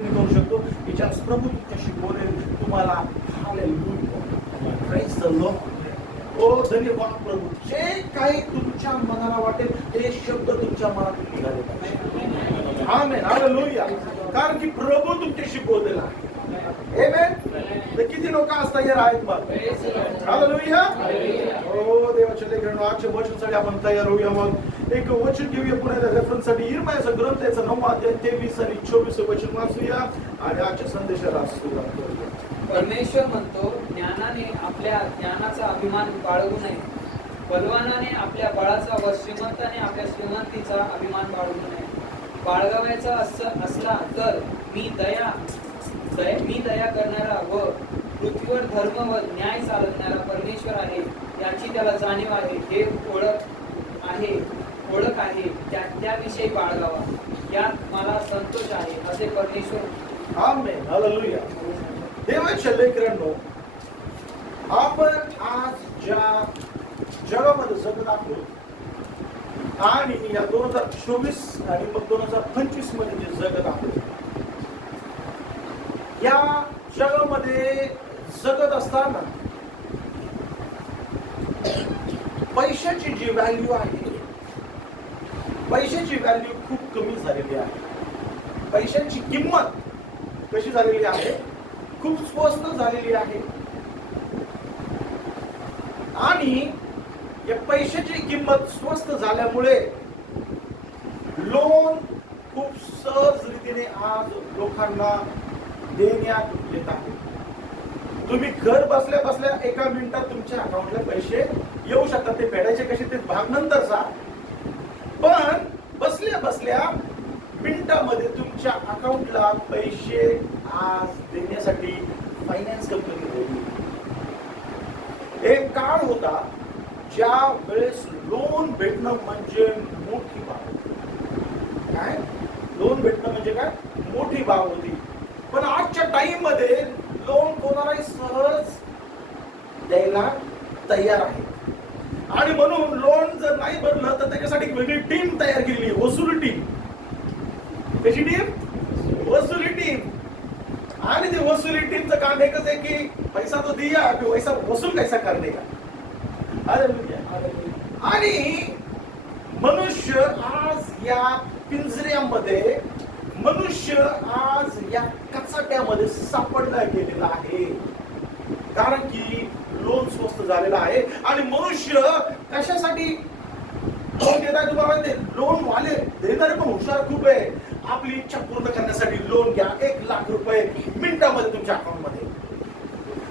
करू शकतो की ज्या प्रभू तुमच्याशी बोलेल तुम्हाला हालेलुया प्रेज द लॉर्ड. ओ धन्यवाद प्रभू. जे काही तुमच्या मनाला वाटेल ते शब्द तुमच्या मनातून निघाले पाहिजे. Amen hallelujah. कारण की प्रभू तुमच्याशी बोलेला आहे. आमेन. तर किती लोक आज तयार आहेत मग? हालेलुया. ओ देवाच्या लेकरांनो, आजच्या वचनासाठी आपण तयार होऊया. मग एक वचन घेऊया पुन्हा रेफरन्ससाठी. इर्मियाचा ग्रंथ याचा 9 अध्याय 23 आणि 24 वचन वाचूया आणि आजच्या संदेशाला सुरुवात करूया. परमेश्वर म्हणतो, ज्ञानाने आपल्या ज्ञानाचा अभिमान बाळगू नये, बलवानाने आपल्या बळाचा व श्रीमंताने आपल्या श्रीमंतीचा अभिमान बाळगू नये. बाळगावायचा असला तर मी दया करणारा व पृथ्वीवर धर्म व न्याय चालवणारा परमेश्वर आहे, याची त्याला जाणीव आहे. हे ओळख आहे त्याविषयी बाळगावा, यात मला संतोष आहे, असे परमेश्वर. Amen hallelujah. देवाच्या लेकरांनो, आपण आज ज्या जगामध्ये जगत आहोत आणि या 2024 आणि मग 2025 मध्ये जे जगत आहोत, या जगामध्ये जगत असताना पैशाची जी व्हॅल्यू आहे, पैशाची व्हॅल्यू खूप कमी झालेली आहे. पैशाची किंमत कशी झालेली आहे? खूप स्वस्त झालेली आहे. आणि या पैशाची किंमत स्वस्त झाल्यामुळे लोन खूप सहज रीतीने आज लोकांना देण्यात येत आहे. तुम्ही घर बसल्या बसल्या एका मिनिटात तुमच्या अकाउंटला पैसे येऊ शकतात. ते फेडायचे कसे ते भाग नंतरचा, पण बसल्या बसल्या मिनिटामध्ये तुमच्या अकाउंटला पैसे आज देण्यासाठी फायनान्स कंपनी होती. एक काळ होता ज्या वेळेस लोन भेटणं म्हणजे मोठी बाब होती. काय लोन भेटणं म्हणजे काय मोठी बाब होती. पण आजच्या टाइम मध्ये लोन कोणालाही सहज द्यायला तयार आहे. आणि म्हणून लोन जर नाही भरलं तर त्याच्यासाठी एक वेगळी टीम तयार केलेली, वसुली टीम. कशी टीम? वसुली टीम. आणि ते वसुली टीमचं काम एकच आहे की पैसा तो दिया, पैसा वसूल कैसा करने का. आणि मनुष्य आज या पिंजऱ्यामध्ये, मनुष्य आज या कचाट्यामध्ये सापडला गेलेला आहे. कारण की लोन स्वस्त झालेला आहे. आणि मनुष्य कशासाठी लोन देत आहे? तुम्हाला माहिती आहे, लोन वाले देणारे पण हुशार खूप आहे. आपली इच्छा पूर्ण करण्यासाठी लोन घ्या, 1 लाख रुपये मिनिटामध्ये तुमच्या अकाउंट मध्ये.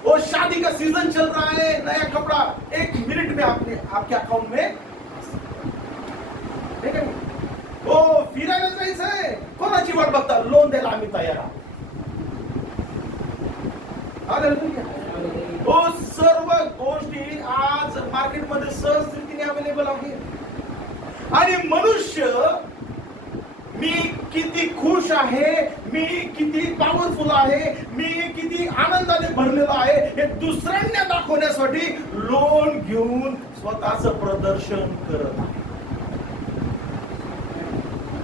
और शादी का सीजन चल रहा है, नया कपड़ा 1 मिनट में आपके अकाउंट में. ठीक है. हो फिरायला जायचंय, कोणाची वाट बघता? लोन द्यायला आम्ही तयार आहोत. हो सर्व गोष्टी आज मार्केटमध्ये सहज रीतीने अवेलेबल आहे. आणि मनुष्य मी किती खुश आहे, मी किती पॉवरफुल आहे, मी किती आनंदाने भरलेला आहे, हे दुसऱ्यांना दाखवण्यासाठी लोन घेऊन स्वतःचं प्रदर्शन करत आहे.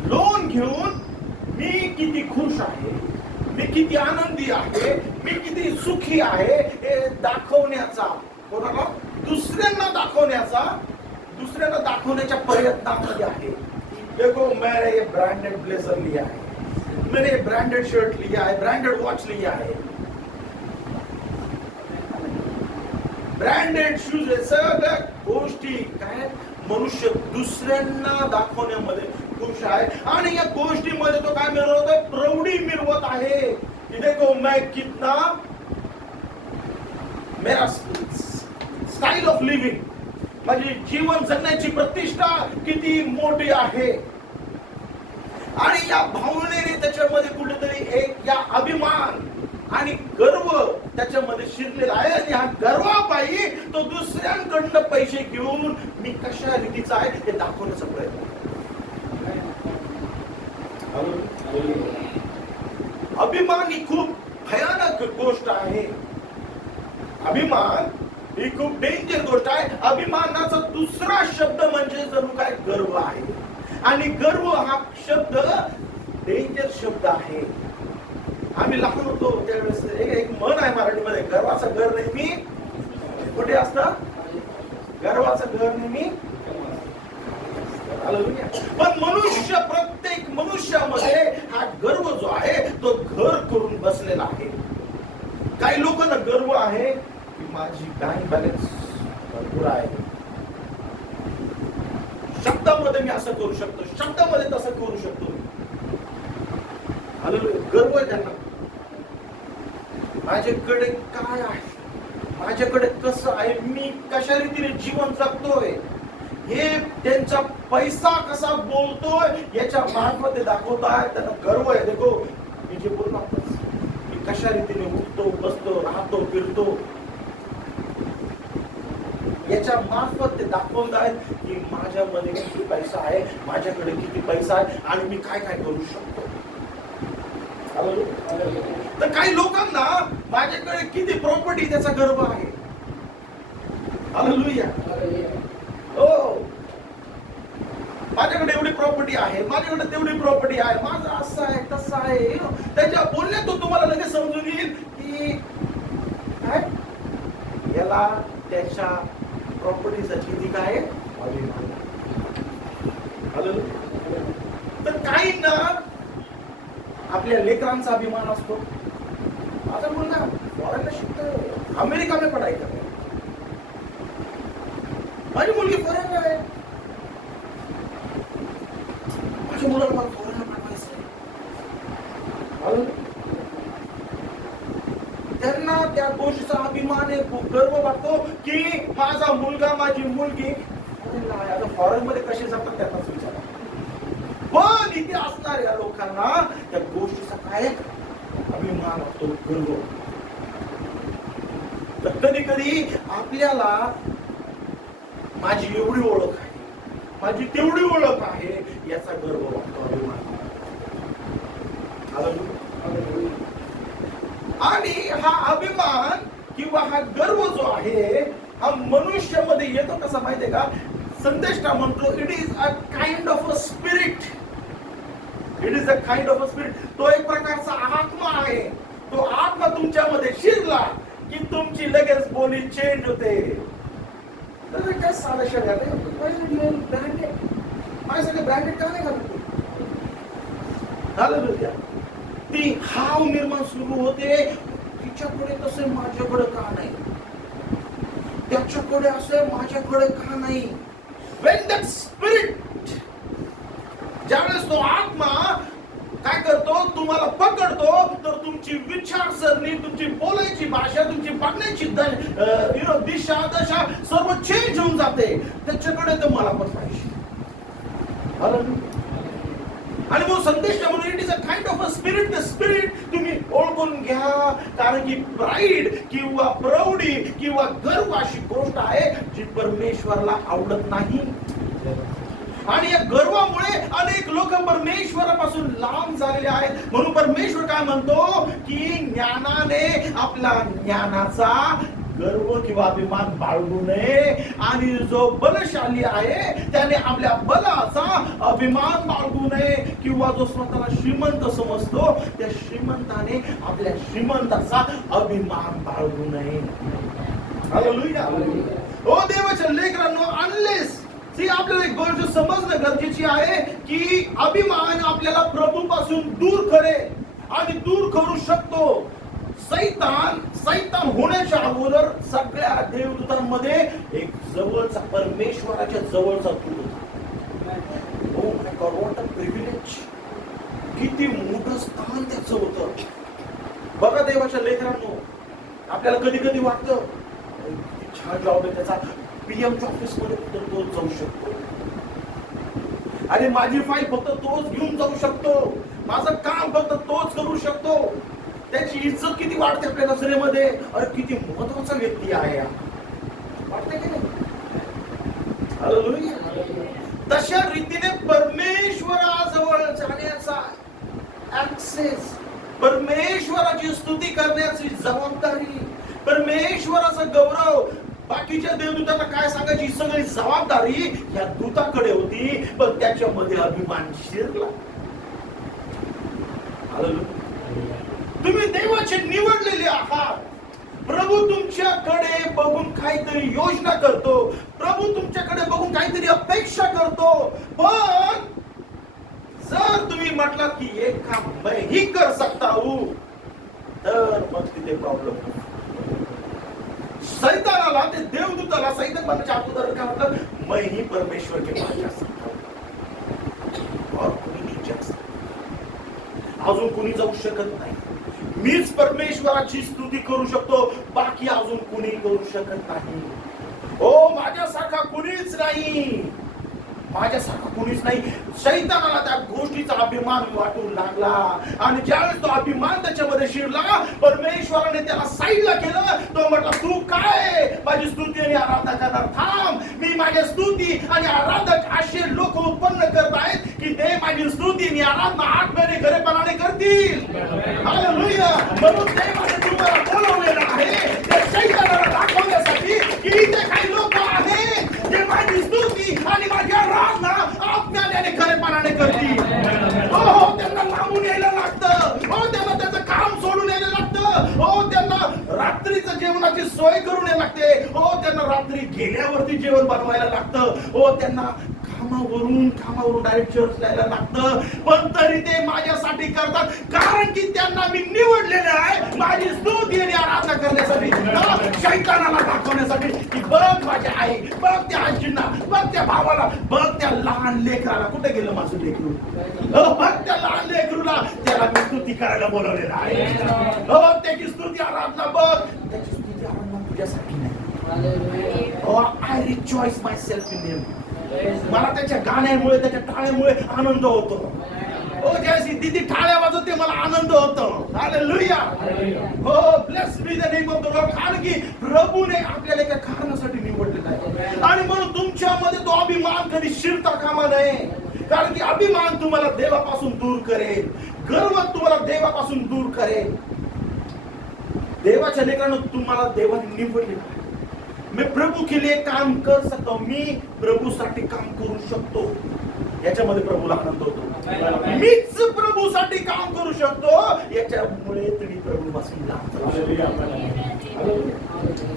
लोन घेऊन मी किती खुश आहे, मी किती आनंदी आहे, मी किती सुखी आहे हे दाखवण्याचा, कोणाला? दुसऱ्यांना दाखवण्याच्या प्रयत्नामध्ये आहे. देखो मैंने ये ब्रांडेड ब्लेजर लिया है, मैंने ये ब्रांडेड शर्ट लिया है, ब्रांडेड वॉच लिया है, ब्रांडेड शूज आहे. सगळ्या गोष्टी काय मनुष्य दुसऱ्यांना दाखवण्यामध्ये खुश आहे. आणि या गोष्टीमध्ये तो काय मिळवतोय? प्रौढी मिळवत आहे. की देखो मैं कितना, मेरा स्टाईल ऑफ लिव्हिंग, माझी जीवन जगण्याची प्रतिष्ठा किती मोठी आहे. आणि या भावनेने त्याच्यामध्ये कुठेतरी एक या अभिमान आणि गर्व त्याच्यामध्ये शिरलेला आहे. आणि हा गर्वापायी तो दुसऱ्यांकडनं पैसे घेऊन मी कशा रीतीचा आहे हे दाखवण्याचा प्रयत्न. अभिमान ही खूप भयानक गोष्ट आहे. अभिमान ही खूप डेंजर गोष्ट आहे. अभिमानाचा दुसरा शब्द म्हणजे जणू काय गर्व आहे. आणि गर्व हा शब्द डेंजर शब्द आहे. आम्ही लहान होतो त्यावेळेस एक म्हण आहे मराठीमध्ये, गर्वाचं घर नेहमी कुठे असतं? गर्वाचं घर नेहमी. पण मनुष्य, प्रत्येक मनुष्यामध्ये हा गर्व जो आहे तो घर करून बसलेला आहे. काही लोकांना गर्व आहे की माझी बँक बॅलन्स भरपूर आहे, शब्दामध्ये मी असं करू शकतो, शब्दामध्ये तसं करू शकतो. गर्व आहे त्यांना. माझ्याकडे काय आहे, माझ्याकडे कसं आहे, मी कशा रीतीने जीवन जगतोय, हे त्यांचा पैसा कसा बोलतोय याच्या मार्फत ते दाखवताय. त्यांना गर्व आहे. देखो मी जे बोललो मी कशा रीतीने उठतो, बसतो, राहतो, फिरतो, याच्या मार्फत ते दाखवत आहेत की माझ्यामध्ये किती पैसा आहे, माझ्याकडे किती पैसा आहे आणि मी काय काय करू शकतो. तर काही लोकांना माझ्याकडे किती प्रॉपर्टी त्याचा गर्व आहे. हालेलुया. हो, माझ्याकडे एवढी प्रॉपर्टी आहे, माझ्याकडे तेवढी प्रॉपर्टी आहे, माझं असं आहे तसं आहे. त्याच्या बोलण्यातून तुम्हाला लगेच समजून येईल की काय याला त्याच्या प्रॉपर्टीचा किती काय. तर काही ना आपल्या लेकरांचा अभिमान असतो. माझा मुलगा फॉरेनला शिकतो, अमेरिका में पढाई करतो, माझी मुलगी फॉरेनला आहे, माझ्या मुलाला मला फॉरेनला पाठवायचं आहे. त्यांना त्या गोष्टीचा अभिमान आहे, गर्व वाटतो की माझा मुलगा, माझी मुलगी फॉरेनला आहे. आता फॉरेन मध्ये कसे जातात त्याचाच विचार. पण इथे असणाऱ्या लोकांना त्या गोष्टीचा काय अभिमान वाटतो, गर्व. तर कधी कधी आपल्याला माझी एवढी ओळख आहे, माझी तेवढी ओळख आहे याचा गर्व वाटतो, अभिमान. आणि हा अभिमान किंवा हा गर्व जो आहे हा मनुष्यामध्ये येतो कसा माहितीये का? संदेश का म्हणतो it is a kind of a spirit. It is a kind of a spirit. तो एक प्रकारचा आत्मा आहे. तो आत्मा तुमच्यामध्ये शिरला की तुमची लगेच बोली चेंज होते. तर काय साधं शब्द आहे, ब्रँडेड. माझ्यासाठी ब्रँडेड का नाही घालतो? हालेलुया. ती हाव निर्माण सुरू होते. तिच्याकडे तसे माझ्याकडे का नाही, त्याच्याकडे असे माझ्याकडे का नाही. When that spirit, ज्यावेळेस तो आत्मा काय करतो, तुम्हाला पकडतो, तर तुमची विचारसरणी, तुमची बोलायची भाषा, तुमची बघण्याची दिशा दशा सर्व चेंज होऊन जाते. त्याच्याकडे तर मला पण पाहिजे. आणि मग संदेश म्हणून it is a kind of a spirit. The spirit तुम्ही ओळखून घ्या, कारण की प्राईड किंवा प्रौढी किंवा गर्व अशी गोष्ट आहे जी परमेश्वराला आवडत नाही. आणि या गर्वामुळे अनेक लोक परमेश्वरापासून लांब झालेले आहेत. म्हणून परमेश्वर काय म्हणतो की ज्ञानाने आपला ज्ञानाचा गर्व किंवा अभिमान बाळगू नये. आणि जो बलशाली आहे त्याने आपल्या बलाचा अभिमान बाळगू नये. किंवा जो स्वतःला श्रीमंत समजतो त्या श्रीमंताने आपल्या श्रीमंताचा अभिमान बाळगू नये. हालेलुया. ओ देवाच्या लेकरांनो, अनलेस आपल्याला एक गोष्ट समजणं गरजेची आहे की अभिमान आपल्याला प्रभूपासून दूर करेल आणि दूर करू शकतो. सैतान होण्याच्या अगोदर सगळ्या देवदूतांमध्ये एक जवळचा, परमेश्वराच्या जवळचा दूत होता. Oh my God, what a privilege. किती मोठं स्थान त्याचं होतं. बघा देवाच्या लेकरांनो, आपल्याला कधी कधी वाटतं किती छान जॉब आहे त्याचा, पीएमच्या ऑफिस मध्ये फक्त तोच जाऊ शकतो, आणि माझी फाईल फक्त तोच घेऊन जाऊ शकतो, माझं काम फक्त तोच करू शकतो. त्याची इज्जत किती वाढते आपल्या नजरेमध्ये. अरे किती महत्वाचा व्यक्ती आहे, वाटते की नाही? तशा रीतीने परमेश्वराजवळ जाण्याचा ऍक्सेस, परमेश्वराची स्तुती करण्याची जबाबदारी, परमेश्वराचा गौरव, बाकीच्या देवदूतांना काय सांगायची सगळी जबाबदारी या दूताकडे होती. पण त्याच्यामध्ये अभिमान शिरला. तुम्ही आहात. प्रभू तुमच्याकडे बघून काहीतरी योजना करतो. प्रभू तुमच्याकडे बघून काहीतरी अपेक्षा करतो. पण जर तुम्ही म्हटलात की हे काम मैं ही कर सकता हूं, तर मग तिथे प्रॉब्लेम. सैतानाला, ते देवदूताला सैतान बनण्याच्या अगोदर काय म्हटलं, मैं ही परमेश्वर के पास जा सकता हूं और कोई नहीं जा सकता. अजून कोणी जाऊ शकत नाही. मीच परमेश्वराची स्तुती करू शकतो, बाकी अजून कोणी करू शकत नाही. ओ माझ्यासारखा कुणीच नाही, माझ्यासारखा कुणीच नाही. शैतानाला त्या गोष्टीचा अभिमान वाटू लागला आणि ज्यावेळेस तो अभिमान त्याच्यामध्ये शिरला, परमेश्वराने त्याला साईडला केलं. तो म्हटला, तू काय माझी स्तुती आणि आराधना करणार? थांब, मी माझी स्तुती आणि आराधक असे लोक उत्पन्न करत आहेत की ते माझी स्तुती आणि आराधना आत्म्याने खरेपणाने करतील. हालेलुया. म्हणून देवाने तुम्हाला बोलवलेलं आहे ते शैतानाला दाखवण्यासाठी की इथे काही लोक आहेत जे माझी स्तुती आणि माझी आराधना आत्म्याने आणि खरेपणाने करतील. हो, त्यांना लांबून यायला लागतं. हो, त्यांना त्याचं काम सोडून यायला लागतं. हो, त्यांना रात्रीचं जेवणाची सोय करून यायला लागते. हो, त्यांना रात्री गेल्यावरती जेवण बनवायला लागतं. हो, त्यांना कामावरून डायरेक्ट चर्च यायला लागतं. पण तरी ते माझ्यासाठी करतात, कारण की त्यांना मी निवडलेले आहे माझी स्तुती आणि आराधना करण्यासाठी, शैतानाला दाखवण्यासाठी की बघ माझी आई, बघ त्या आजींना, बघ त्या भावाला, बघ त्या लहान लेकराला. कुठे गेलं माझं लेकरू? बघ त्या लहान लेकरूला, त्याला मी स्तुती करायला बोलवलेलं आहे. त्याची स्तुती आराधना बघ. त्याची स्तुती आराधना तुझ्यासाठी नाही. I rejoice my self in him. मला त्याच्या गाण्यामुळे, त्याच्या टाळ्यामुळे आनंद होतो. जयसी दीदी टाळ्या वाजवते, मला आनंद होतो. हालेलुया. हो, bless be the name of the Lord. कारण की प्रभूने आपल्याला एका कारणासाठी निवडलेलं आहे आणि म्हणून तुमच्यामध्ये तो अभिमान कधी शिरता कामा नये. कारण की अभिमान तुम्हाला देवापासून दूर करेल, गर्व तुम्हाला देवापासून दूर करेल. देवाच्या लेकरांनो, तुम्हाला देवाने निवडलेलं आहे. मैं प्रभु के लिए काम कर सकता हूं. मी प्रभूसाठी काम करू शकतो. याच्यामध्ये प्रभूला आनंद होतो. मीच प्रभूसाठी काम करू शकतो, याच्यामुळे तुम्ही प्रभूपासून लांब जाऊ.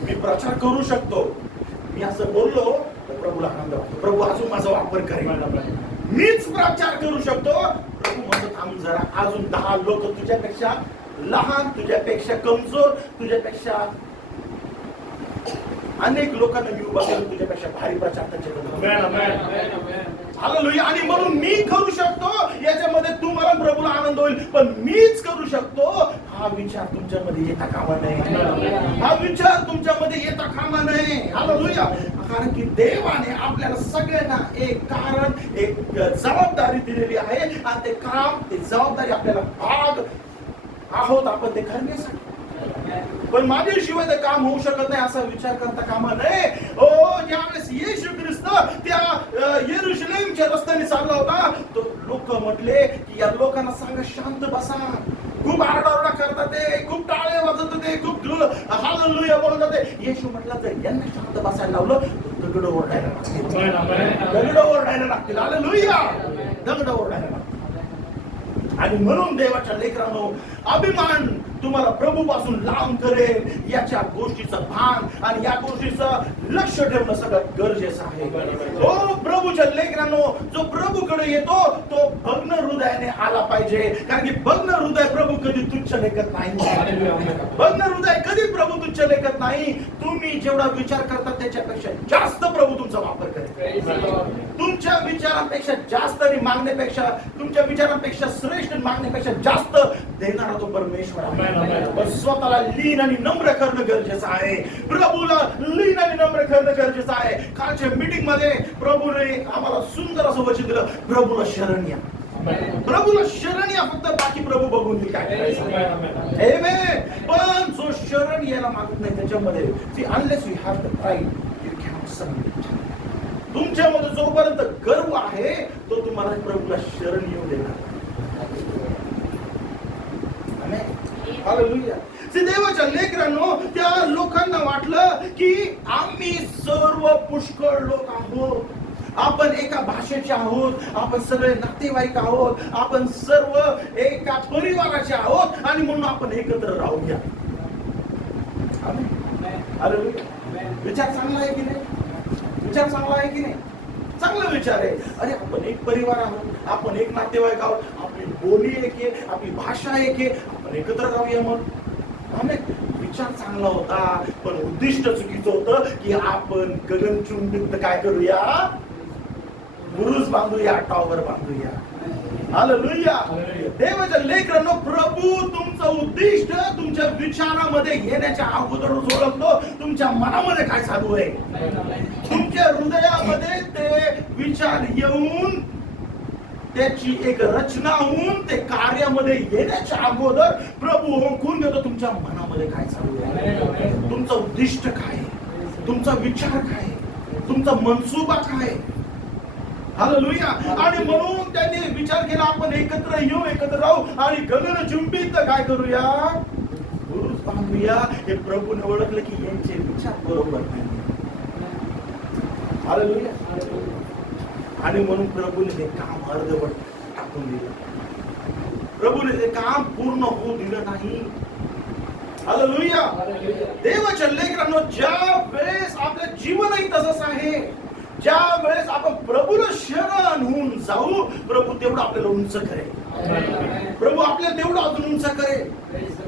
मी प्रचार करू शकतो, मी असं बोललो तर प्रभूला आनंद होतो. प्रभू अजून माझा वापर करेल. मीच प्रचार करू शकतो. प्रभू म्हणतो, थांब जरा, अजून 10 लोक तुझ्यापेक्षा लहान, तुझ्यापेक्षा कमजोर, तुझ्यापेक्षा अनेक लोकांना मी उभा करून तुझ्यापेक्षा भारी प्रचार हालेलुया. आणि म्हणून मी करू शकतो, याच्यामध्ये तुम्हाला प्रभूला आनंद होईल. पण मीच करू शकतो, हा विचार तुमच्यामध्ये येता कामा नये. हा विचार तुमच्यामध्ये येता कामा नये. हालेलुया. कारण की देवाने आपल्याला सगळ्यांना एक कारण, एक जबाबदारी दिलेली आहे आणि ते काम, ते जबाबदारी आपल्याला भाग आहोत आपण ते करण्यासाठी. पण माझ्याशिवाय ते काम होऊ शकत नाही असा विचार करता कामा नये. ज्यावेळेस येशू ख्रिस्त त्या येरुशलेमच्या रस्त्याने चालला होता, तो लोक म्हटले की या लोकांना सांगा शांत बसा. खूप आरडाओरडा करतात ते, खूप टाळे वाजत होते, खूप हालेलुया बोलत होते. येशू म्हटला, जर यांना शांत बसायला लावलं तर दगड ओरडायला लागतील. दगड ओरडायला लागतील. हालेलुया. दगड ओरडायला लागतील. आणि म्हणून देवाच्या लेकरांनो, अभिमान तुम्हाला प्रभूपासून लांब करेल. याच्या गोष्टीचं भान आणि या गोष्टीचं लक्ष ठेवणं सगळ्यात गरजेचं आहे. प्रभूच्या लेकरांनो, जो प्रभूकडे येतो तो भग्न हृदयाने आला पाहिजे. कारण की भग्न हृदय प्रभू कधी तुच्छ लेखत नाही. भग्न हृदय कधी प्रभू तुच्छ लेखत नाही. तुम्ही जेवढा विचार करता त्याच्यापेक्षा जास्त प्रभू तुमचा वापर करेल. तुमच्या विचारांपेक्षा जास्त आणि मागण्यापेक्षा, तुमच्या विचारांपेक्षा श्रेष्ठ मागण्यापेक्षा जास्त देणारा तो परमेश्वर आहे. पण स्वतःला लीन आणि नम्र करणं गरजेचं आहे. प्रभूला लीन आणि नम्र करणं गरजेचं आहे. कालच्या मीटिंग मध्ये प्रभूने आम्हाला सुंदर असं वचन दिलं, प्रभूला शरण या. प्रभूला शरण या, फक्त बाकी प्रभू बघून काय करायचं. पण जो शरण यायला मागत नाही त्याच्यामध्ये, unless you have the pride you cannot submit. तुमच्यामध्ये जोपर्यंत गर्व आहे तो तुम्हाला प्रभूला शरण येऊ देणार. हालेलुया. देवाच्या लेकरांनो, त्या लोकांना वाटलं की आम्ही सर्व पुष्कळ लोक आहोत, आपण एका भाषेचे आहोत, आपण सगळे नातेवाईक आहोत, आपण सर्व एका परिवाराचे आहोत आणि म्हणून आपण एकत्र राहूया. अरे विचार चांगला आहे की नाही? विचार चांगला आहे की नाही? चांगला विचार आहे. अरे आपण एक परिवार आहोत, आपण एक नातेवाईक आहोत, आपली बोली एक आहे, आपली भाषा एक आहे, आपण एकत्र राहूया. मग विचार चांगला होता, पण उद्दिष्ट चुकीचं होतं की आपण गगनचुंबीत काय करूया, बुरुज बांधूया, टॉवर बांधूया. हालेलुया. देवाच्या लेकरांनो, प्रभू तुमचं उद्दिष्ट तुमच्या विचारामध्ये येण्याच्या अगोदरच ओळखतो. तुमच्या मनामध्ये काय चालू आहे, तुमच्या हृदयामध्ये ते विचार येऊन त्याची एक रचना होऊन ते कार्यामध्ये येण्याच्या अगोदर प्रभू ओळखून घेतो तुमच्या मनामध्ये काय चालू आहे, तुमचं उद्दिष्ट काय, तुमचा विचार काय, तुमचा मनसुबा काय. हालेलुया. आणि म्हणून त्यांनी विचार केला आपण एकत्र येऊ, एकत्र राहू आणि गगनचुंबीत काय करूया, बुरुज बांधूया. हे प्रभूने ओळखलं की यांचे विचार बरोबर नाही. हालेलुया. आणि म्हणून प्रभूने ते काम अर्धवट टाकून दिलं. प्रभूने ते काम पूर्ण होऊ दिलं नाही. हालेलुया. देवाच्या लेकरांनो, ज्या वेळेस आपलं जीवनही तसंच आहे, ज्या वेळेस आपण प्रभूला शरण होऊन जाऊ, प्रभू तेवढं आपल्याला उंच करेल. प्रभू आपल्याला तेवढं अजून उंच करेल.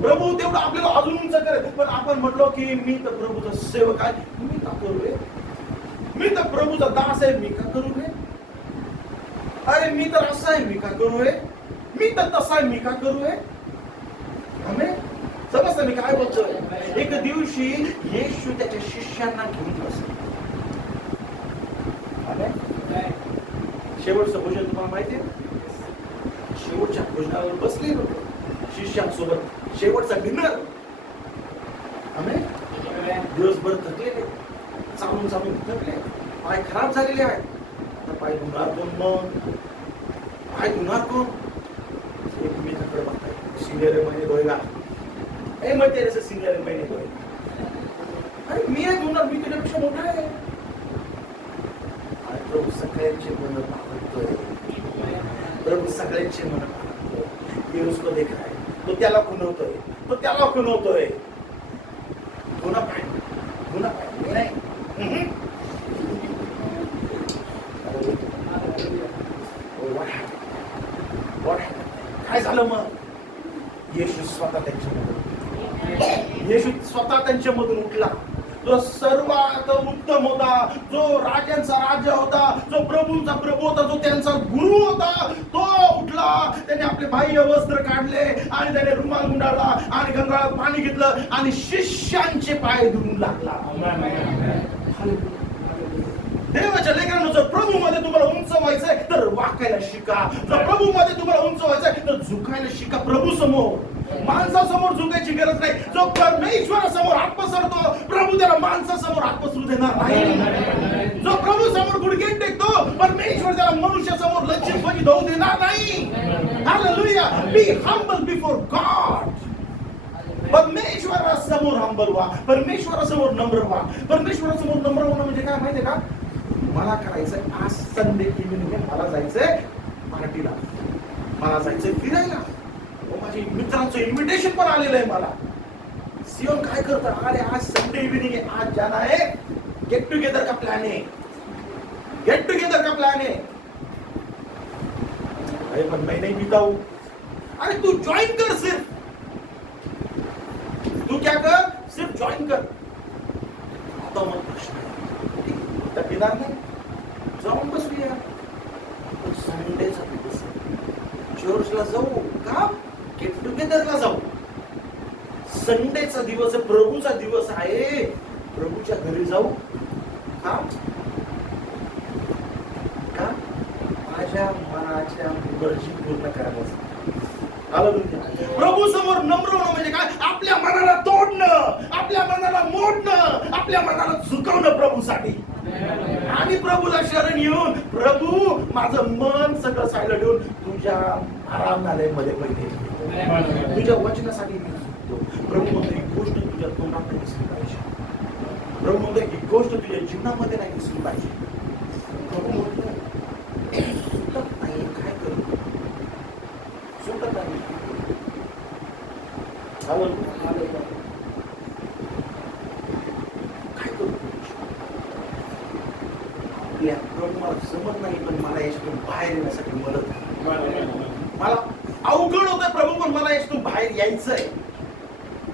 प्रभू तेवढं आपल्याला अजून उंच करेल. पण आपण म्हटलो की मी तर प्रभूचा सेवक आहे, मी का करू रे? मी तर प्रभूचा दास आहे, मी का करू रे? अरे मी तर असं आहे, मी का करू रे? मी तर तसा आहे, मी का करू रे? आमेन. समजतं मी काय बोलतोय? एक दिवशी येशू त्याच्या शिष्यांना घेऊन बसले. शेवटचं भोजन तुम्हाला माहिती आहे? शेवटच्या भोजनावर बसले शिष्यांसोबत, शेवटचा डिनर. आमेन. दिवसभर थकलेले, चालून चालून थकले, पाय खराब झालेले आहेत. आता पाय धुणार कोण? मग पाय धुणार कोण? एक मी तिकडे बघताय, सिनियर महिने धुएगा. ए मग ते सिनियर महिने धुएगा. अरे मी आहे धुणार, मी तुझ्यापेक्षा मोठा आहे. प्रभू सगळ्यांचे मन पाहतोय. प्रभू सगळ्यांचे मन पाहतोय. ये उसको देख रहा है. तो त्याला खुणवतोय, तो त्याला खुणवतोय. गुन्हा पाहिजे, गुन्हा पाहिजे नाही. काय झालं मग? येशू स्वतः त्यांच्यामधून, येशू स्वतः त्यांच्यामधून उठला. जो सर्वात उत्तम होता, जो राजांचा राजा होता, जो प्रभूंचा प्रभू होता, जो त्यांचा गुरु होता, तो उठला. त्याने आपले बाह्य वस्त्र काढले आणि त्याने रुमाल गुंडाळला आणि गंगाळात पाणी घेतलं आणि शिष्यांचे पाय धुवून लागला. देवाच्या लेकरांनो, जर प्रभू मध्ये तुम्हाला उंच व्हायचंय तर वाकायला शिका. जर प्रभू मध्ये तुम्हाला उंच व्हायचंय तर झुकायला शिका. प्रभू समोर, माणसासमोर झुकायची गरज नाही. जो परमेश्वरासमोर हात पसरतो, प्रभू त्याला माणसासमोर हात पसरू देणार नाही. जो प्रभू समोर गुडघे टेकतो, परमेश्वर त्याला मनुष्यासमोर लज्जितपणी होऊ देणार नाही. Hallelujah. Be humble before God. परमेश्वरासमोर हंबल व्हा, परमेश्वरासमोर नम्र व्हा. परमेश्वरासमोर नम्र होणं म्हणजे काय माहितीये का? मला करायचंय आज संडे इव्हिनिंग, मला जायचंय पार्टीला, मला जायचंय फिरायला. माझ्या मित्रांचं इन्व्हिटेशन पण आलेलं आहे मला. सियोन काय करतात? अरे आज संडे इव्हिनिंग आहे, आज जाना है, गेट टुगेदर का प्लान है, गेट टुगेदर का प्लान है. अरे पण मैं नहीं बीता हूं. अरे तू ज्वाइन कर, सिर्फ तू क्या कर, सिर्फ ज्वाइन कर. आता मग प्रश्न तकदीदार नाही, जाऊन बसूया. संडेचा दिवस, चर्चला जाऊ का, गेट टुगेदरला जाऊ? संडेचा दिवस आहे, प्रभूचा दिवस आहे, प्रभूच्या घरी जाऊ का? का? माझ्या मनाच्या गरजी पूर्ण करायला. प्रभू समोर नम्र होणं म्हणजे काय? आपल्या मनाला तोडणं, आपल्या मनाला मोडणं, आपल्या मनाला झुकवणं प्रभूसाठी. आणि प्रभूला शरण येऊन, प्रभू माझं मन सगळं सायला ठेवून तुझ्या आरामनालयामध्ये पहिले, तुझ्या वचनासाठी मी झुकतो. प्रभू म्हणतो ही गोष्ट तुझ्या तोंडात नाही दिसली पाहिजे. प्रभू म्हणतो ही गोष्ट तुझ्या जीवनामध्ये नाही दिसली पाहिजे. प्रभू म्हणतो सुटत नाही, काय करू? सुटत नाही. आपल्या प्रभू मला जमत नाही, पण मला याच्यातून बाहेर येण्यासाठी मदत करा. मला अवघड होतंय प्रभू, पण मला याच्यातून बाहेर यायचंय.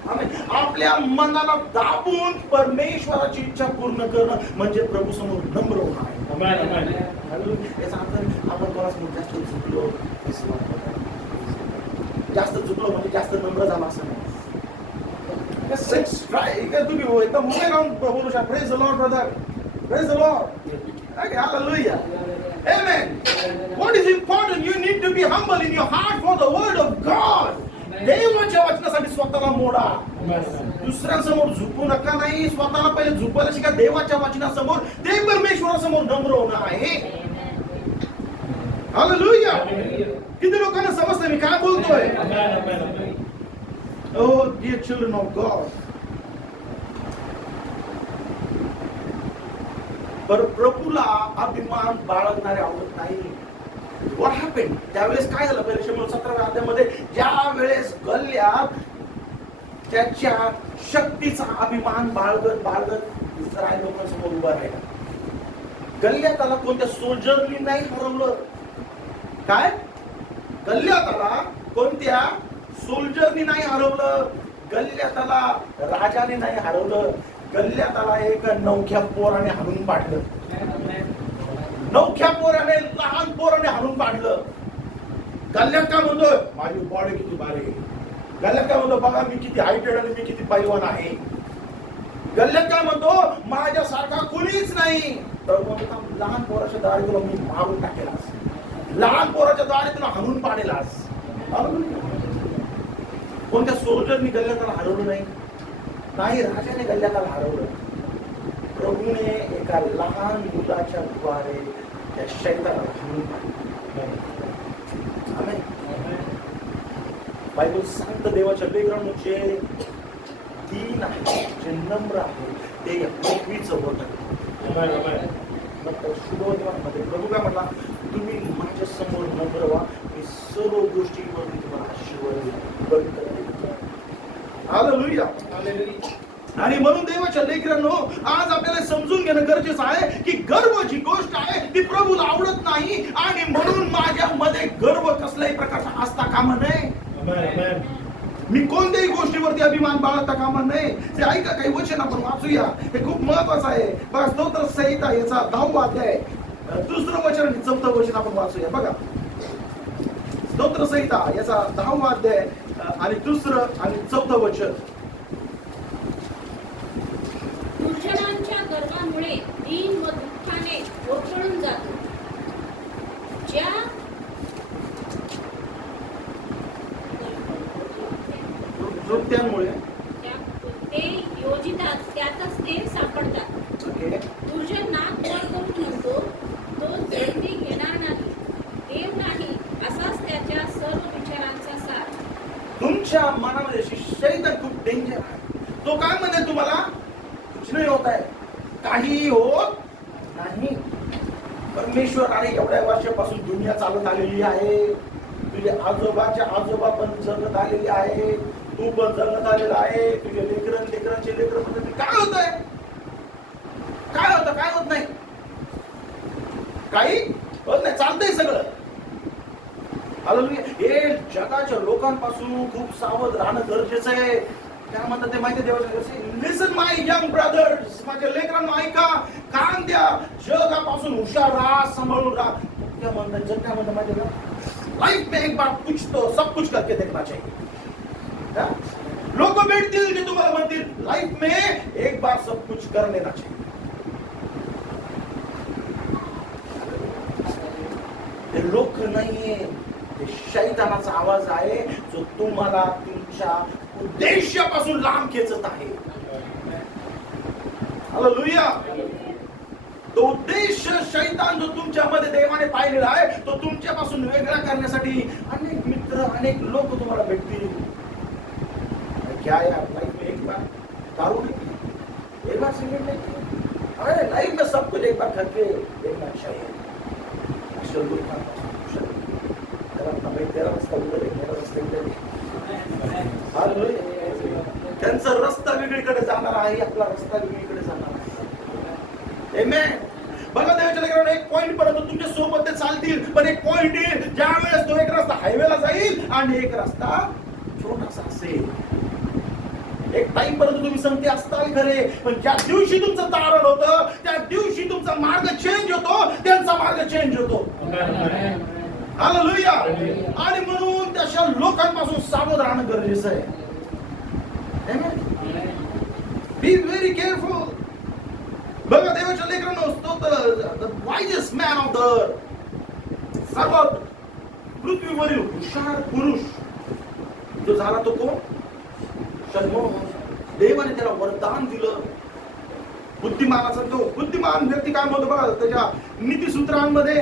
आमेन. आपल्या मनाला दाबून परमेश्वराची इच्छा पूर्ण करणं म्हणजे प्रभू समोर नम्र होणं आहे. याचा अर्थ आपण कोणासमोर जास्त झुकलो, जास्त झुकलो म्हणजे जास्त नम्र झाला असं नाही. तुम्ही एकदम उभे राहून बोलू शकता, praise the Lord brother, praise the Lord. Okay, hallelujah. Amen. What is important? You need to be humble in your heart for the word of God. देवाच्या वचनासाठी स्वतःला मोडा. दुसऱ्यांसमोर झुकू नका. नाही, स्वतःला पहिले झुकायला शिका देवाच्या वचनासमोर. ते परमेश्वरासमोर नम्र होणं आहे. हालेलुया. किती लोकांना समजतंय मी काय बोलतोय? Oh dear children of God. पर प्रभूला अभिमान बाळगणारे आवडत नाही. What happened? त्यावेळेस काय झालं? पहिले शमूएल 17व्या अध्यायामध्ये ज्या वेळेस गल्ल्यात त्याच्या शक्तीचा अभिमान बाळगत इस्रायल लोकांसमोर उभा राहिला. गल्ल्याताला कोणत्या सोल्जरनी नाही हरवलं. काय? गल्ल्याताला कोणत्या सोल्जरनी नाही हरवलं. गल्ल्याताला राजाने नाही हरवलं. गल्ल्याताला एक नवख्या पोराने हाणून पाडलं. नवख्या पोराने, लहान पोराने हाणून पाडलं. गल्ल्यात काय म्हणतोय? माझी बॉडी किती बारीक आहे. गल्ल्यात काय म्हणतो? बघा मी किती हायटेड आणि मी किती पैलवान आहे. गल्ल्यात काय म्हणतो? माझ्यासारखा कुणीच नाही. तर लहान पोराच्या दारी तुला मी मारून टाकेलास. लहान पोराच्या दारी तुला हाणून पाडेलास. कोणत्या सोल्जरनी गल्ल्याताला हरवलं नाही. नाही, राजाने गल्ल्याताला हरवलं. प्रभूने एका लहान मुलाच्या द्वारे त्या शैतानाला हाणून पाडलं. आमेन. बायबल सांगतं देवाच्या लेकरांनो जे दीन आहे, जे नम्र आहे, ते पृथ्वीचं होतं. शुभवर्तमानमध्ये प्रभू काय म्हटला? तुम्ही माझ्या समोर नम्र व्हा, मी सर्व गोष्टींवरती तुम्हाला आशीर्वाद हालेलुया. आणि म्हणून देवाच्या लेकरांनो आज आपल्याला समजून घेणं गरजेचं आहे की गर्व जी गोष्ट आहे ती प्रभूला आवडत नाही. आणि म्हणून माझ्यामध्ये गर्व कसल्याही प्रकारचा असता कामा नये. मी कोणत्याही गोष्टीवरती अभिमान बाळगता कामा नये. ते ऐका, काही वचन आपण वाचूया, हे खूप महत्वाचं आहे. बघा, स्तोत्र संहिता याचा 10वा अध्याय 2रं वचन आणि 4थं वचन आपण वाचूया. बघा, स्तोत्र संहिता याचा 10वा अध्याय आणि 2रं आणि 4थं वचन. दुर्जनांच्या गर्वामुळे दीन व दुःखाने होरपळून जातो. ज्या त्यामुळे ते योजितात त्यातच ते सापडतात. दुर्जन नाक वर करून म्हणतो, तो जळती घेणार नाही, देव नाही, असाच त्याच्या सर्व विचारांचा सार. तुमच्या मनामध्ये शैतान खूप डेंजर आहे. तो काय म्हणेल तुम्हाला? कुछ नाही होत आहे, काही होत नाही. परमेश्वर आणि एवढ्या वर्षापासून दुनिया चालत आलेली आहे. तुझे आजोबाच्या आजोबा पण जगत आलेली आहे. तू पण जगत आलेला आहे. तुझे लेकरांचे लेकर म्हणजे काय होत आहे? काय होतं? काय होत नाही? काही होत नाही, चालतंय सगळं. हे जगाच्या लोकांपासून खूप सावध राहणं गरजेचं आहे. काय म्हणतात ते माहिती? देवाच्या लिसन माय यंग ब्रदर्स, माझ्या लेकरांना ऐका, कान द्या. जगापासून हुशार राहा, सांभाळून राहा. क्या म्हणतात? जग काय म्हणतात माहिती का? लाइफ में एक बार कुछ तो सब कुछ करके देखना चाहिए. लोक भेटतील जे तुम्हाला म्हणतील लाइफ में एक बार सब कुछ कर लेना चाहिए. ते लोक नाहीये, ते शैतानाचा आवाज आहे जो तुम्हाला तुमच्या उद्देशापासून लांब खेचत आहे. हालेलुया. तो उद्देश शैतान जो तुमच्यामध्ये देवाने पाहिलेला आहे तो तुमच्यापासून वेगळा करण्यासाठी अनेक मित्र, अनेक लोक तुम्हाला भेटतील. क्या यार, लाइफ में एक बार दारू नहीं पी, एक बार सिगरेट नहीं पी, अरे लाइफ में सब कुछ एक बार करके देखना चाहिए. तेरा रस्ता उधर आहे, मेरा रस्ता इधर आहे. त्यांचा रस्ता वेगळीकडे जाणार आहे, आपला रस्ता वेगळीकडे जाणार आहे. आमेन. बघा देवाच्या लेकरांनो, एक पॉइंट पर्यंत तुमच्या सोबत ते चालतील, पण एक पॉइंट येईल ज्या वेळेस तो एक रस्ता हायवेला जाईल आणि एक रस्ता छोटासा असेल. एक टाइम पर्यंत तुम्ही संगती असताल खरे, पण ज्या दिवशी तुमचं तारण होतं त्या दिवशी तुमचा मार्ग चेंज होतो, त्यांचा मार्ग चेंज होतो. हालेलुया. आणि म्हणून तशा लोकांपासून सावध राहणं गरजेचं आहे. Be very careful. बघा देवाच्या लेकरांनो, the wisest man of the earth, सर्वात पृथ्वीवरील हुशार पुरुष जो झाला तो कोण? शलोमोन. देवाने त्याला वरदान दिलं बुद्धिमानाचा. तो बुद्धिमान व्यक्ती काय म्हणतो बघा त्याच्या नीतिसूत्रांमध्ये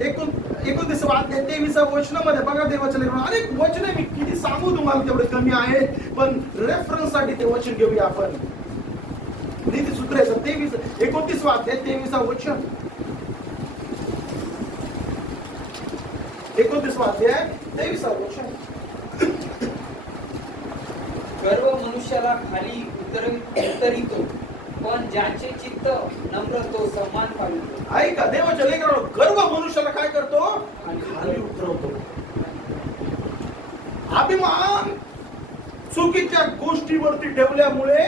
29 अध्याय 23 वचनामध्ये बघा देवाच्या लेकरांनो, अनेक वचने मी किती सांगू तुम्हाला तेवढे कमी आहे, पण रेफरन्स साठी ते वचन घेऊया आपण. नीतिसूत्र 29 अध्याय 23 वचन. 29 अध्याय 23 वचन. गर्व मनुष्याला खाली उतरितो, पण ज्याचे चित्त नम्र तो सन्मान पावितो. ऐका देवाच्या लेकरांनो, गर्व मनुष्याला काय करतो? खाली उतरवतो. अभिमान चुकीच्या गोष्टीवरती ठेवल्यामुळे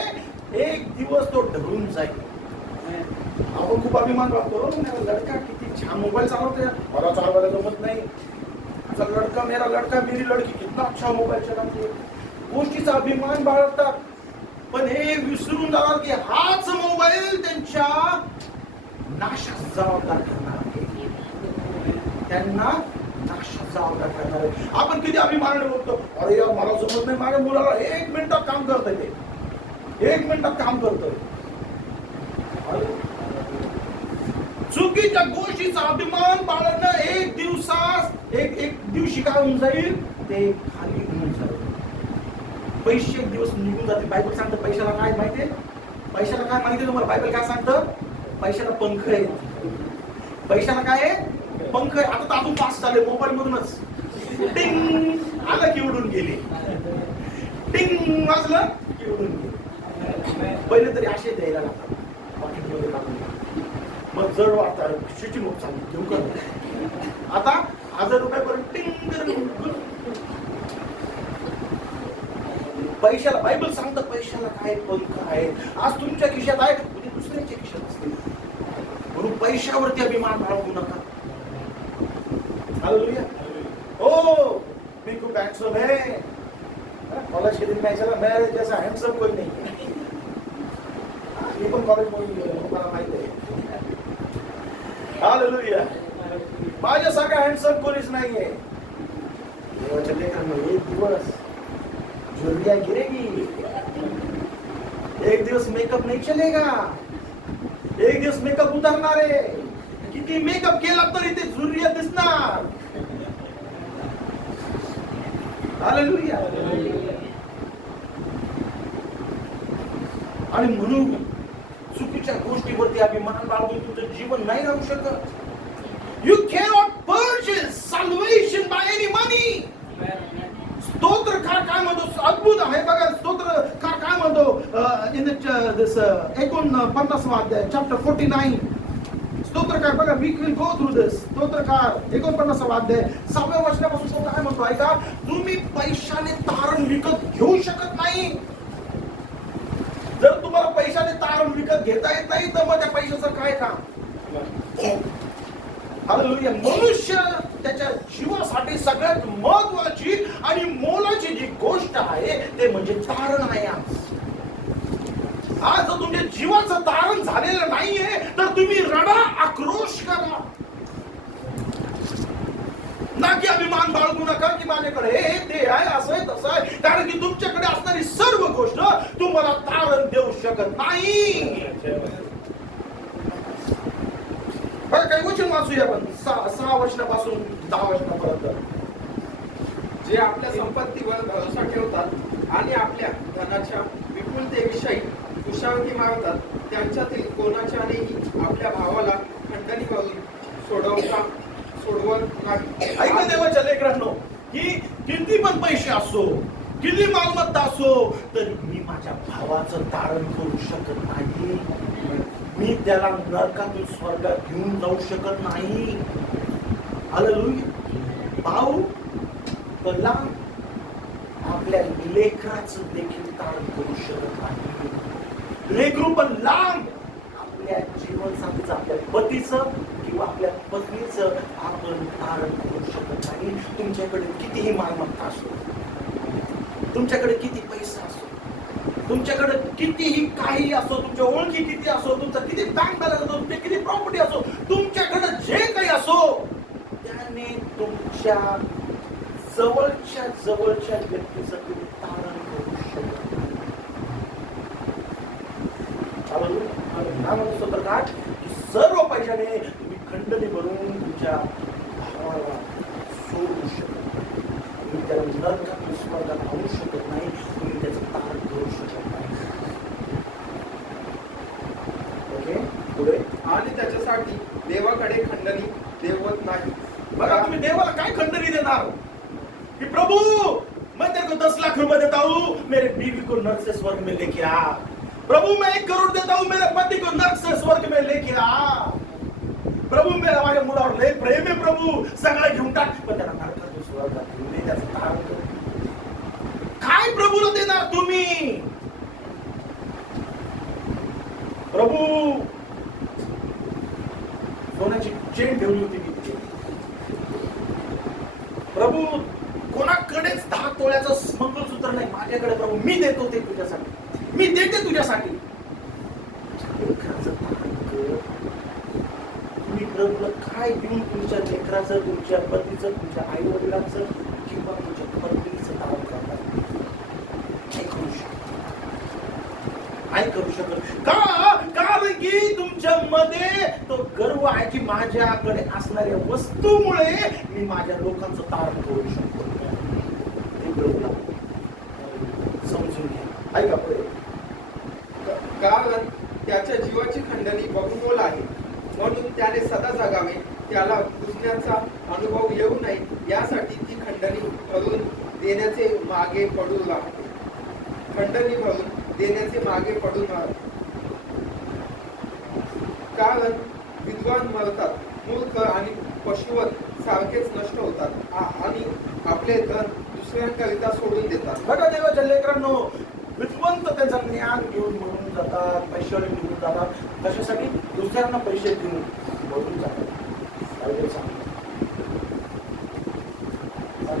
एक दिवस तो ढळून जाईल. आपण खूप अभिमान वाटतो, लडका किती छान मोबाईल चालवतोय, मला चालवायला जमत नाही. लडका मेरा लडका मेरी लडकी कितना अच्छा मोबाईल चलावते. गोष्टीचा अभिमान बाळगतात, पण हे विसरून जाणार की हाच मोबाईल त्यांच्या नाशास जबाबदार ठरणार आहे. त्यांना नाशास जबाबदार ठरणार आहे. आपण किती अभिमानाने बोलतो, अरे यार मला जमत नाही, माझ्या मुलाला 1 मिनिटात काम करतंय, ते 1 मिनिटात काम करतोय. चुकीच्या गोष्टीचा अभिमान बाळगणं एक दिवशी काय होऊन जाईल? ते खाली होऊन जाईल. पैसे एक दिवस निघून जाते. बायबल सांगतं पैशाला काय माहितीये? पैशाला काय माहितीये तुम्हाला? बायबल काय सांगतं? पैशाला पंख आहे. पैशाला काय आहे? पंख आहे. आता तर अजून पास झाले मोबाईल मधूनच. टिंग आलं की उडून गेले, टिंग वाजलं की उडून गेले. पहिले तरी असे द्यायला लागतात पाकिटमध्ये टाकून, मग जड वाटतं कशाची नोट चालली घेऊ का. आता 1000 रुपयापर्यंत टिंग करून. पैशाला बायबल सांगतं पैशाला काय पंख आहे. आज तुमच्या खिशात आहे, उद्या दुसऱ्याच्या खिशात असते. म्हणून पैशावरती अभिमान बाळगू नका. हालेलुया. ओ मी खूप हँडसम है, कॉलेज के दिन में चला मैं जैसा हँडसम कोई नहीं है. मी पण कॉलेज मध्ये मला माहिती आहे. हालेलुया. माझ्यासारखा हँडसम कोणीच नाहीये. देवाच्या लेकरांनो, एक दिवस झुर्रिया गिरेगी, एक दिवस मेकअप नहीं चलेगा, एक दिवस मेकअप उतरणार आहे. किती मेकअप केला तरी ते झुर्रिया दिसणार. हालेलुया. आणि म्हणून चुकीच्या गोष्टीवरती अभिमान बाळगून तुझं जीवन नाही राहू शकत. You cannot purchase salvation by any money. स्तोत्रकार काय म्हणतो? अद्भुत आहे बघा. स्तोत्रकार काय म्हणतो? इन दिस 49 अध्याय चॅप्टर 49. स्तोत्रकार बघा, वी विल गो थ्रू दिस. स्तोत्रकार 49 अध्याय 6व्या वचनापासून तो काय म्हणतो ऐका. तुम्ही पैशाने तारण विकत घेऊ शकत नाही. जर तुम्हाला पैशाने तारण विकत घेता येत नाही तर मग त्या पैशाचं काय काम? हालेलुया. मनुष्य त्याच्या जीवासाठी सगळ्यात महत्वाची आणि मोलाची जी गोष्ट आहे ते म्हणजे तारण आहे. आज जर तुमच्या जीवाचं तारण झालेलं नाहीये तर तुम्ही रडा, आक्रोश करा, ना की अभिमान बाळगू नका की माझ्याकडे हे ते आहे, असं आहे तसं आहे. कारण की तुमच्याकडे असणारी सर्व गोष्ट तुम्हाला तारण देऊ शकत नाही. बघा काही वचन वाचूया आपण 6 वचनापासून 10 वचनापर्यंत. जे आपल्या संपत्तीवर भरोसा ठेवतात आणि आपल्या धनाच्या विपुलतेविषयी कुशावती मागतात, त्यांच्यातील कोणाच्यानेही आपल्या भावाला खंडणी करून सोडवत नाही. ऐका देवाच्या लेकरांनो, की किती पण पैसे असो, किती मालमत्ता असो, तर मी माझ्या भावाचं तारण करू शकत नाही. मी त्याला नरकातून स्वर्गात घेऊन जाऊ शकत नाही. हालेलुया. भाऊ भला आपल्या लेकराचं देखील तारण करू शकत नाही. लेकरू पण लांब आपल्या जीवनसाथीचं, आपल्या पतीचं किंवा आपल्या पत्नीचं आपण तारण करू शकत नाही. तुमच्याकडे कितीही मालमत्ता असो, तुमच्याकडे किती पैसा असो, तुमच्याकडे कितीही काही असो, तुमच्या ओळखी किती असो, तुमचा किती बँक बॅलन्स असो, तुमची किती प्रॉपर्टी असो, तुमच्याकडे जे काही असो, त्याने तुमच्या जवळच्या व्यक्तीचं तुम्ही तारण करू शकत नाही. सर्व पैशाने तुम्ही खंडणी भरून तुमच्या भावाला सोडू शकत नाही. तुम्ही त्याला नरकातून स्वर्गात आणू शकत नाही. तुम्ही त्याचं तारण करू शकत नाही. ओके, पुढे. आणि त्याच्यासाठी देवाकडे खंडणी देवत नाही. बघा, तुम्ही देवाला काय खंडणी देणार कि प्रभु मैं तेरे को 10 लाख रुपए देता हूँ, मेरे बीवी को नरक से स्वर्ग में लेके आ. प्रभु मैं 1 करोड़ देता हूँ, मेरे पति को नरक से स्वर्ग में लेके आ. प्रभु मेरा माझ्या मुलावर लय प्रेम आहे, प्रभु सगळं घेऊन टाक, पण त्याला नरकातून स्वर्गात घेऊन दे. त्याचं तारण कर. काय प्रभूला देणार तुम्ही? प्रभू सोन्याची चेन ठेवली होती मी तिथे. प्रभू कोणाकडेच 10 तोळ्याचं मंगळसूत्र नाही, माझ्याकडे प्रभू मी देतो ते तुझ्यासाठी, मी देते तुझ्यासाठी. लेकराचं तारण कर. तुम्ही प्रभूला काय देऊन तुमच्या लेकराचं, तुमच्या पतीचं, तुमच्या आई वडिलांचं किंवा तुमच्या पत्नीचं तारण करतात? नाही करू शकत. का? कारण की तुमच्या मध्ये तो गर्व आहे की माझ्याकडे असणाऱ्या वस्तूमुळे मी माझ्या लोकांचं तारण करू शकतो. ते प्रभूला समजून घ्या. ऐका पुढे. कारण त्याच्या जीवाची खंडणी बहुमोल आहे, म्हणून त्याने सदा जगावे, त्याला पुजण्याचा अनुभव येऊ नये यासाठी ती खंडणी भरून देण्याचे मागे पडू लागते. खंडणी भरून देण्याचे मागे पडून राहते. कारण विद्वान मरतात, मूर्ख आणि पशुवत सारखेच नष्ट होतात आणि आपले धन दुसऱ्यांकरिता सोडून देतात. बघा देवाच्या लेकरांनो, विद्वंत त्यांचं ज्ञान घेऊन म्हणून जातात, पैसे घेऊन जातात. कशासाठी? दुसऱ्यांना पैसे देऊन म्हणून जातात.